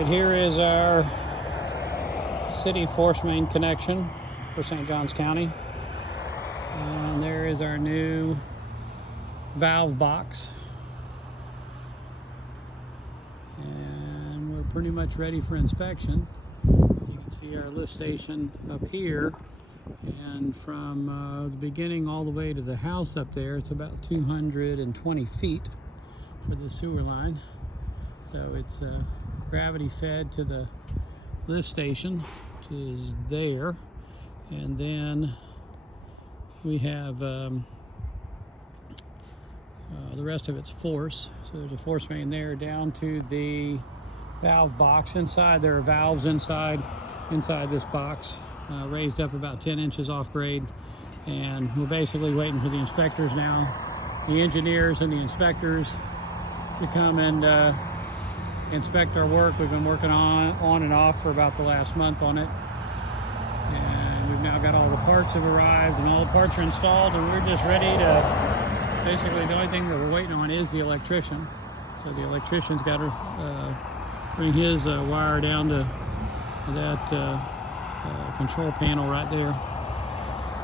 Alright, here is our city force main connection for St. Johns County. And there is our new valve box. And we're pretty much ready for inspection. You can see our lift station up here. And from the beginning all the way to the house up there, it's about 220 feet for the sewer line. So it's gravity fed to the lift station, which is there. And then we have the rest of it's force. So there's a force main there down to the valve box. Inside there are valves inside this box, raised up about 10 inches off grade. And we're basically waiting for the inspectors now, the engineers and the inspectors, to come and inspect our work. We've been working on and off for about the last month on it. And we've now got all the parts have arrived and all the parts are installed, and we're just ready to, basically the only thing that we're waiting on is the electrician. So the electrician's got to bring his wire down to that control panel right there.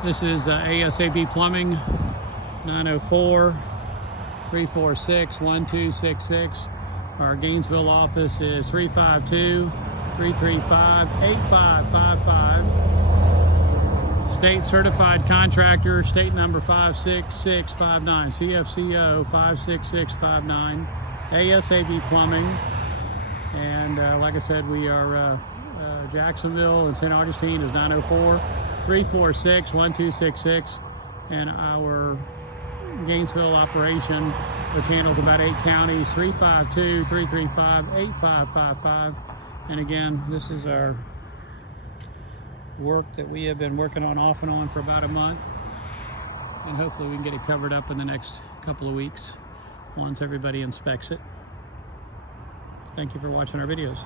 This is ASAB Plumbing, 904-346-1266. Our Gainesville office is 352-335-8555. State certified contractor, state number 56659, CFCO 56659, ASAB Plumbing. And like I said, we are Jacksonville and St. Augustine is 904-346-1266. And our Gainesville operation, which handles about 8 counties, 352-335-8555. And again, this is our work that we have been working on off and on for about a month. And hopefully we can get it covered up in the next couple of weeks once everybody inspects it. Thank you for watching our videos.